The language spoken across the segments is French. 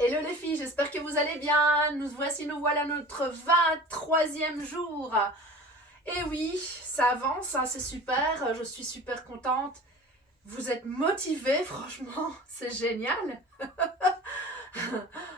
Hello les filles, j'espère que vous allez bien. Nous voilà notre 23e jour. Et oui, ça avance, hein, c'est super, je suis super contente. Vous êtes motivés, franchement, c'est génial.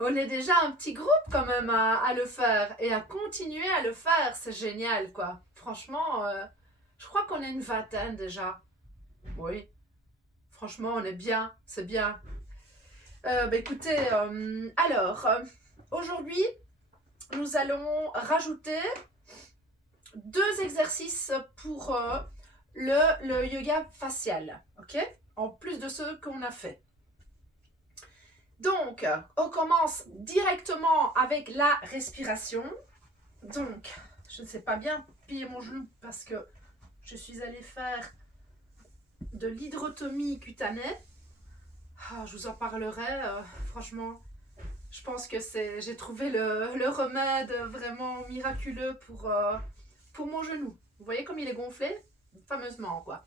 On est déjà un petit groupe quand même à le faire et à continuer à le faire, c'est génial quoi. Franchement, je crois qu'on est une vingtaine déjà. Oui, franchement, on est bien, c'est bien. Écoutez, aujourd'hui, nous allons rajouter 2 exercices pour le yoga facial, ok? En plus de ceux qu'on a fait. Donc, on commence directement avec la respiration. Donc, je ne sais pas bien plier mon genou parce que je suis allée faire de l'hydrotomie cutanée. Je vous en parlerai, franchement. Je pense que j'ai trouvé le remède vraiment miraculeux pour mon genou. Vous voyez comme il est gonflé? Fameusement, quoi.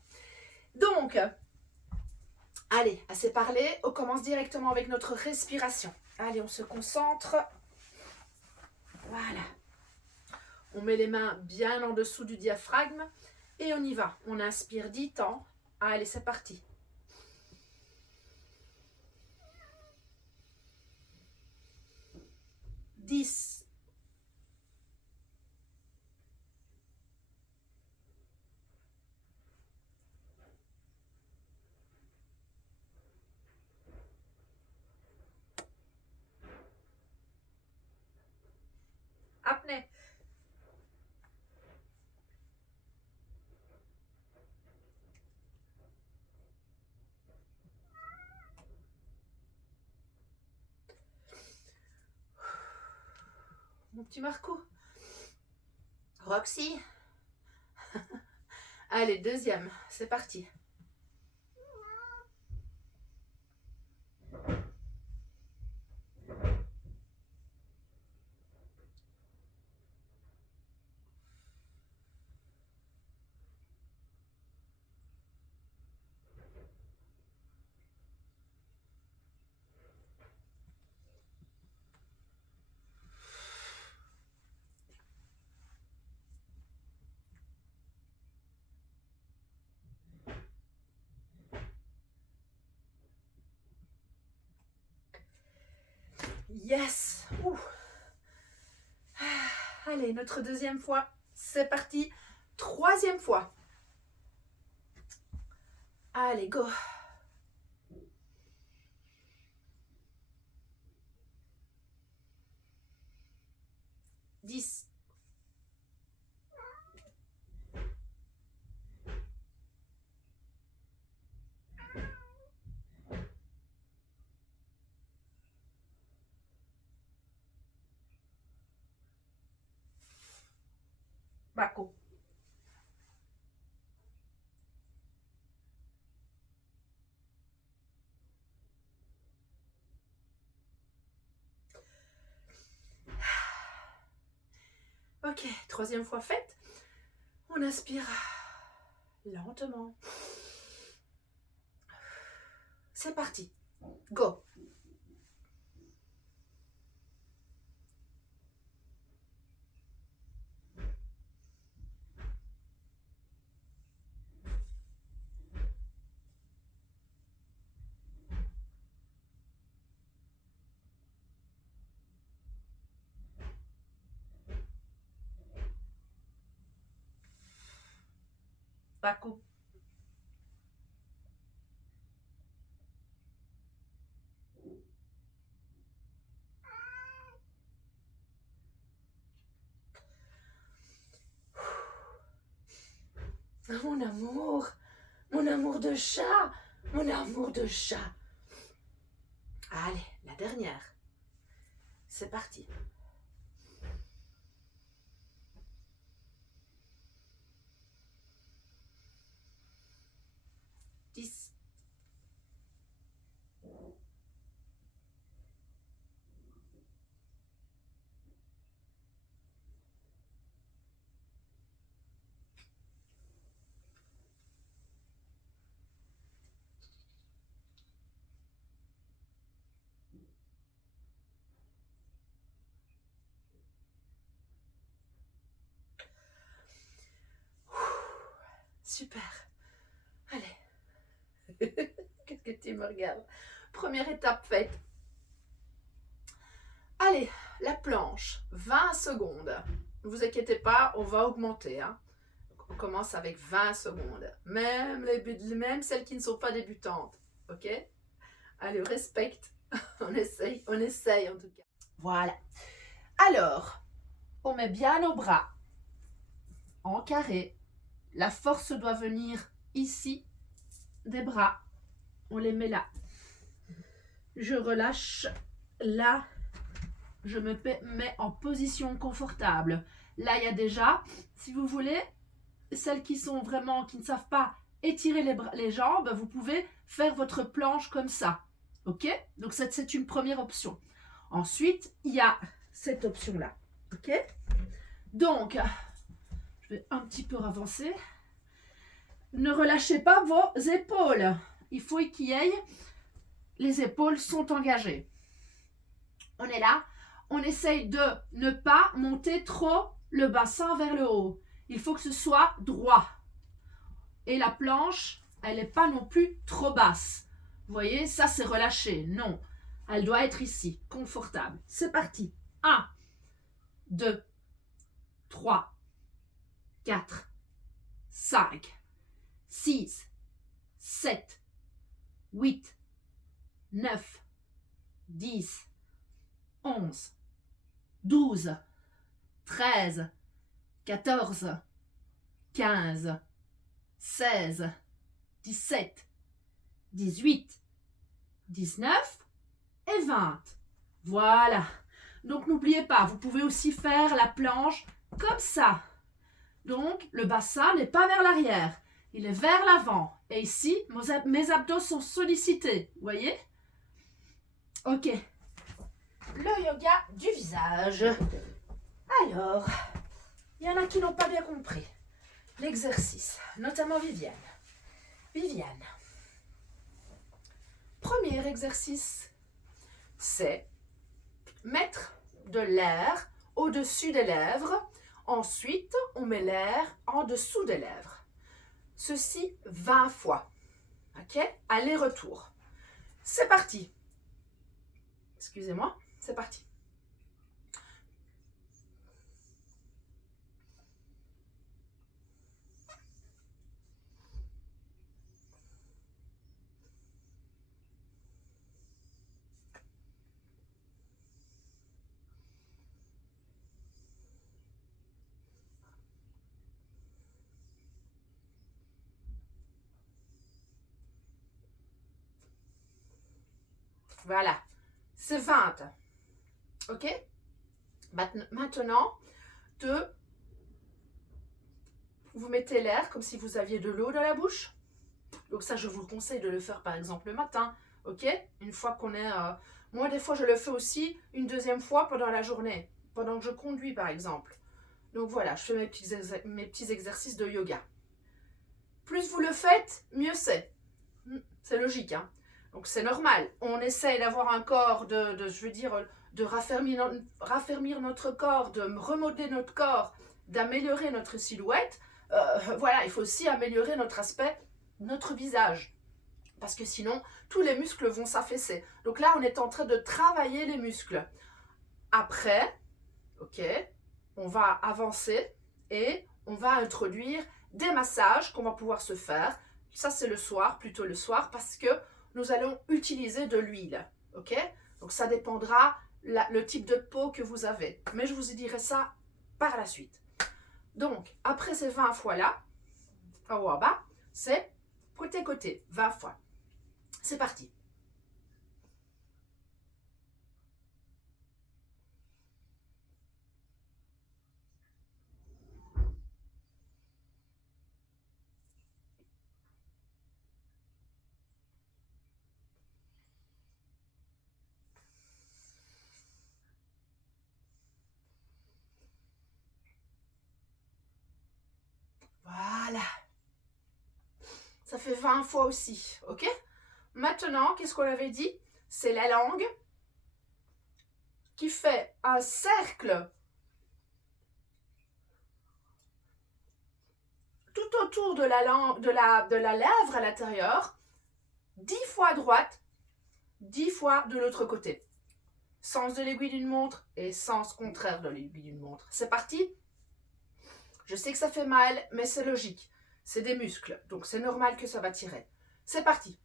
Donc, allez, assez parlé, on commence directement avec notre respiration. Allez, on se concentre. Voilà. On met les mains bien en dessous du diaphragme et on y va. On inspire 10 temps. Allez, c'est parti. 10. Apnée. Mon petit Marco. Roxy. Allez, deuxième, c'est parti. Yes. Ouh. Allez, notre deuxième fois. C'est parti. Troisième fois. Allez, go. 10. Marco. Ok, troisième fois faite. On inspire lentement. C'est parti. Go. Marco. Mon amour de chat, mon amour de chat. Allez, la dernière. C'est parti. 10. super. Allez. Qu'est-ce que tu me regardes? Première étape faite. Allez, la planche, 20 secondes. Ne vous inquiétez pas, on va augmenter. Hein. On commence avec 20 secondes. Même celles qui ne sont pas débutantes. Ok? Allez, on respecte. On essaye en tout cas. Voilà. Alors, on met bien nos bras en carré. La force doit venir ici des bras. On les met là. Je relâche là. Je me mets en position confortable. Là, il y a déjà, si vous voulez, celles qui sont vraiment, qui ne savent pas étirer les jambes, vous pouvez faire votre planche comme ça. Ok? Donc, c'est une première option. Ensuite, il y a cette option-là. Ok? Donc, je vais un petit peu avancer. Ne relâchez pas vos épaules. Il faut qu'il y ait, les épaules sont engagées. On est là. On essaye de ne pas monter trop le bassin vers le haut. Il faut que ce soit droit. Et la planche, elle n'est pas non plus trop basse. Vous voyez, ça c'est relâché. Non, elle doit être ici, confortable. C'est parti. 1, 2, 3, 4, 5, 6, 7, 8, 9, 10, 11, 12, 13, 14, 15, 16, 17, 18, 19 et 20. Voilà. Donc n'oubliez pas, vous pouvez aussi faire la planche comme ça. Donc le bassin n'est pas vers l'arrière, il est vers l'avant. Et ici, mes abdos sont sollicités. Vous voyez? Ok. Le yoga du visage. Alors, il y en a qui n'ont pas bien compris l'exercice, notamment Viviane. Viviane. Premier exercice, c'est mettre de l'air au-dessus des lèvres. Ensuite, on met l'air en dessous des lèvres. Ceci 20 fois. Ok? Aller-retour. C'est parti. Excusez-moi, c'est parti. Voilà, c'est 20. Ok? Maintenant, vous mettez l'air comme si vous aviez de l'eau dans la bouche. Donc ça, je vous le conseille de le faire par exemple le matin. Ok? Une fois qu'on est... Moi, des fois, je le fais aussi une deuxième fois pendant la journée. Pendant que je conduis, par exemple. Donc voilà, je fais mes petits exercices de yoga. Plus vous le faites, mieux c'est. C'est logique, hein? Donc c'est normal. On essaye d'avoir un corps de raffermir notre corps, de remodeler notre corps, d'améliorer notre silhouette. Voilà, il faut aussi améliorer notre aspect, notre visage. Parce que sinon, tous les muscles vont s'affaisser. Donc là, on est en train de travailler les muscles. Après, ok, on va avancer et on va introduire des massages qu'on va pouvoir se faire. Ça, c'est le soir, plutôt le soir, parce que nous allons utiliser de l'huile. Ok? Donc, ça dépendra le type de peau que vous avez. Mais je vous dirai ça par la suite. Donc, après ces 20 fois-là, en haut en bas, c'est côté-côté, 20 fois. C'est parti. Voilà. Ça fait 20 fois aussi, ok? Maintenant, qu'est-ce qu'on avait dit? C'est la langue qui fait un cercle tout tout autour de la langue, de la lèvre à l'intérieur, 10 fois à droite, 10 fois de l'autre côté. Sens de l'aiguille d'une montre et sens contraire de l'aiguille d'une montre. C'est parti. Je sais que ça fait mal, mais c'est logique. C'est des muscles, donc c'est normal que ça va tirer. C'est parti.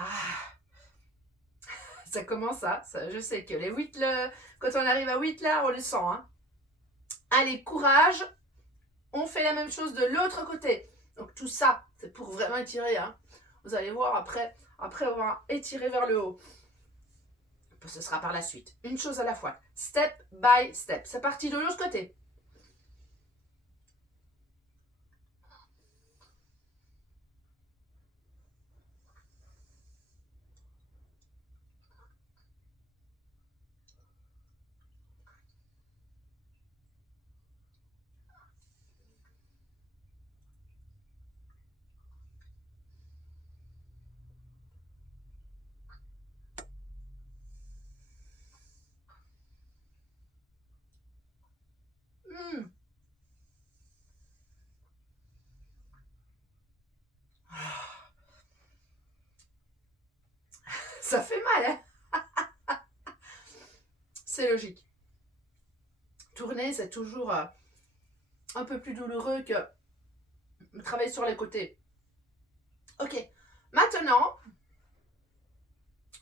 Ah, ça commence à, ça, je sais que les 8, quand on arrive à 8 là, on le sent. Hein. Allez, courage. On fait la même chose de l'autre côté. Donc tout ça, c'est pour vraiment étirer. Hein. Vous allez voir après on va étirer vers le haut. Ce sera par la suite. Une chose à la fois. Step by step. C'est parti de l'autre côté. Ça fait mal, hein. C'est logique. Tourner, c'est toujours un peu plus douloureux que travailler sur les côtés. Ok, maintenant,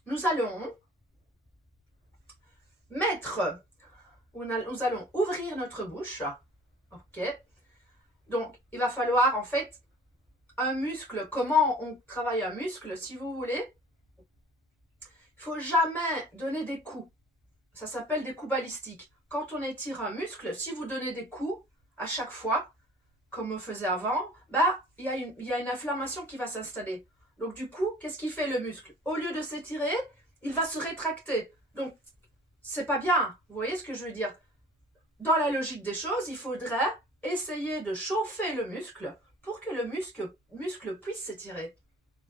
nous allons nous allons ouvrir notre bouche. Ok, donc il va falloir en fait un muscle. Comment on travaille un muscle, si vous voulez? Il faut jamais donner des coups. Ça s'appelle des coups balistiques. Quand on étire un muscle, si vous donnez des coups à chaque fois, comme on faisait avant, bah, il y a une inflammation qui va s'installer. Donc du coup, qu'est-ce qu'il fait le muscle? Au lieu de s'étirer, il va se rétracter. Donc, c'est pas bien. Vous voyez ce que je veux dire? Dans la logique des choses, il faudrait essayer de chauffer le muscle pour que le muscle puisse s'étirer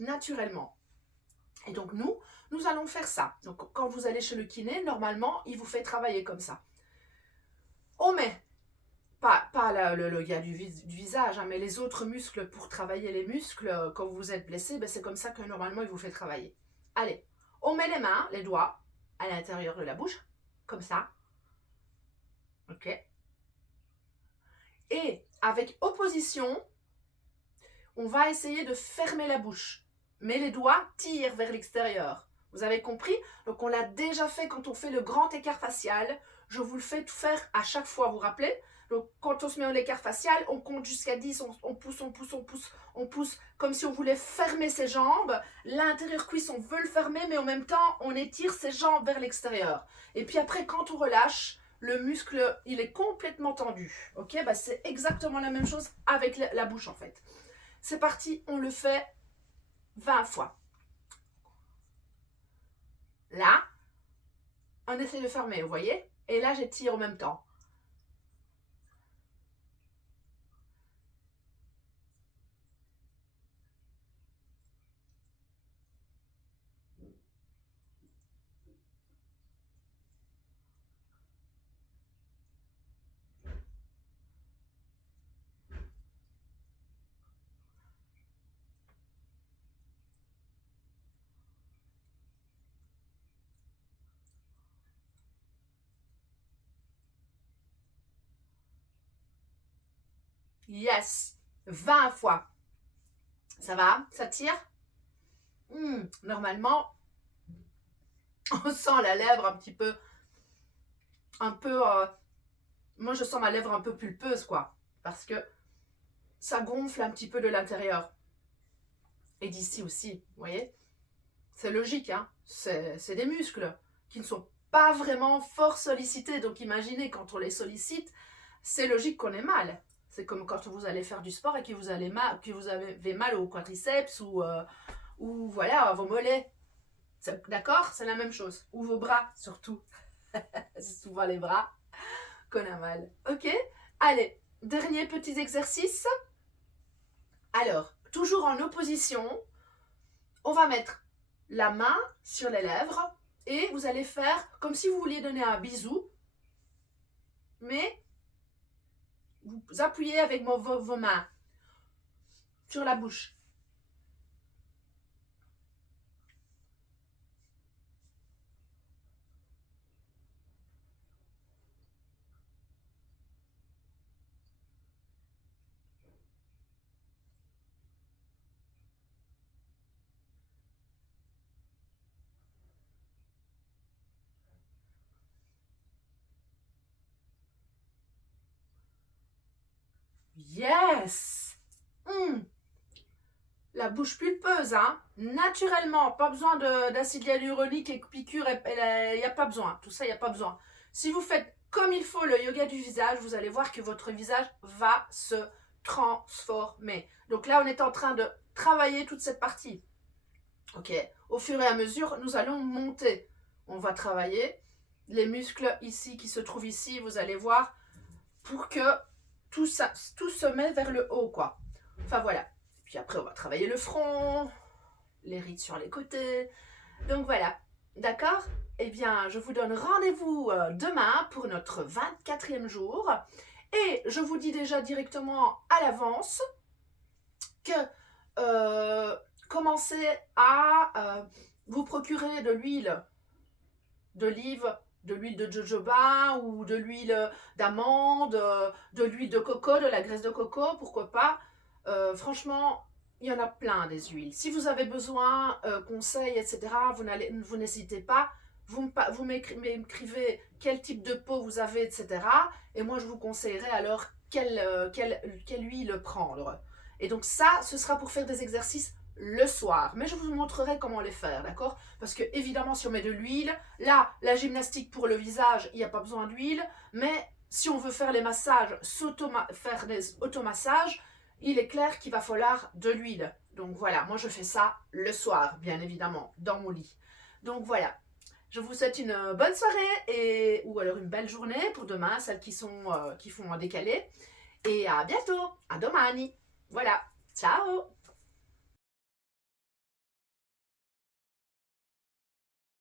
naturellement. Et donc nous allons faire ça. Donc quand vous allez chez le kiné, normalement, il vous fait travailler comme ça. On met, pas le gars du visage, hein, mais les autres muscles pour travailler les muscles, quand vous êtes blessé, ben c'est comme ça que normalement il vous fait travailler. Allez, on met les mains, les doigts, à l'intérieur de la bouche, comme ça. Ok. Et avec opposition, on va essayer de fermer la bouche. Mais les doigts tirent vers l'extérieur. Vous avez compris? Donc on l'a déjà fait quand on fait le grand écart facial. Je vous le fais tout faire à chaque fois, vous vous rappelez? Donc quand on se met en écart facial, on compte jusqu'à 10, on pousse, on pousse, on pousse, on pousse, comme si on voulait fermer ses jambes. L'intérieur cuisse, on veut le fermer, mais en même temps, on étire ses jambes vers l'extérieur. Et puis après, quand on relâche, le muscle, il est complètement tendu. Ok, bah, c'est exactement la même chose avec la bouche en fait. C'est parti, on le fait 20 fois. Là, on essaie de fermer, vous voyez? Et là, j'étire en même temps. Yes, 20 fois. Ça va? Ça tire? Normalement, on sent la lèvre un peu, moi je sens ma lèvre un peu pulpeuse, quoi. Parce que ça gonfle un petit peu de l'intérieur. Et d'ici aussi, vous voyez? C'est logique, hein? C'est des muscles qui ne sont pas vraiment fort sollicités. Donc imaginez, quand on les sollicite, c'est logique qu'on ait mal. C'est comme quand vous allez faire du sport et que vous avez mal au quadriceps ou voilà, à vos mollets. D'accord? C'est la même chose. Ou vos bras, surtout. C'est souvent les bras qu'on a mal. Ok? Allez, dernier petit exercice. Alors, toujours en opposition, on va mettre la main sur les lèvres et vous allez faire comme si vous vouliez donner un bisou, mais vous appuyez avec vos mains sur la bouche. Yes! La bouche pulpeuse, hein? Naturellement, pas besoin d'acide hyaluronique et piqûre, il n'y a pas besoin. Tout ça, il n'y a pas besoin. Si vous faites comme il faut le yoga du visage, vous allez voir que votre visage va se transformer. Donc là, on est en train de travailler toute cette partie. Ok? Au fur et à mesure, nous allons monter. On va travailler les muscles ici qui se trouvent ici, vous allez voir, pour que tout se met vers le haut, quoi. Enfin, voilà. Puis après, on va travailler le front, les rides sur les côtés. Donc voilà, d'accord? Eh bien, je vous donne rendez-vous demain pour notre 24e jour. Et je vous dis déjà directement à l'avance que commencez à vous procurer de l'huile d'olive, de l'huile de jojoba ou de l'huile d'amande, de l'huile de coco, de la graisse de coco, pourquoi pas. Franchement, il y en a plein des huiles. Si vous avez besoin, conseils, etc., vous n'hésitez pas. Vous m'écrivez quel type de peau vous avez, etc. Et moi, je vous conseillerai alors quelle huile prendre. Et donc ça, ce sera pour faire des exercices le soir. Mais je vous montrerai comment les faire, d'accord? Parce que évidemment, si on met de l'huile, là, la gymnastique pour le visage, il n'y a pas besoin d'huile. Mais si on veut faire les massages, faire des automassages, il est clair qu'il va falloir de l'huile. Donc voilà, moi je fais ça le soir, bien évidemment, dans mon lit. Donc voilà, je vous souhaite une bonne soirée ou alors une belle journée pour demain, celles qui font en décalé. Et à bientôt, à domani. Voilà, ciao!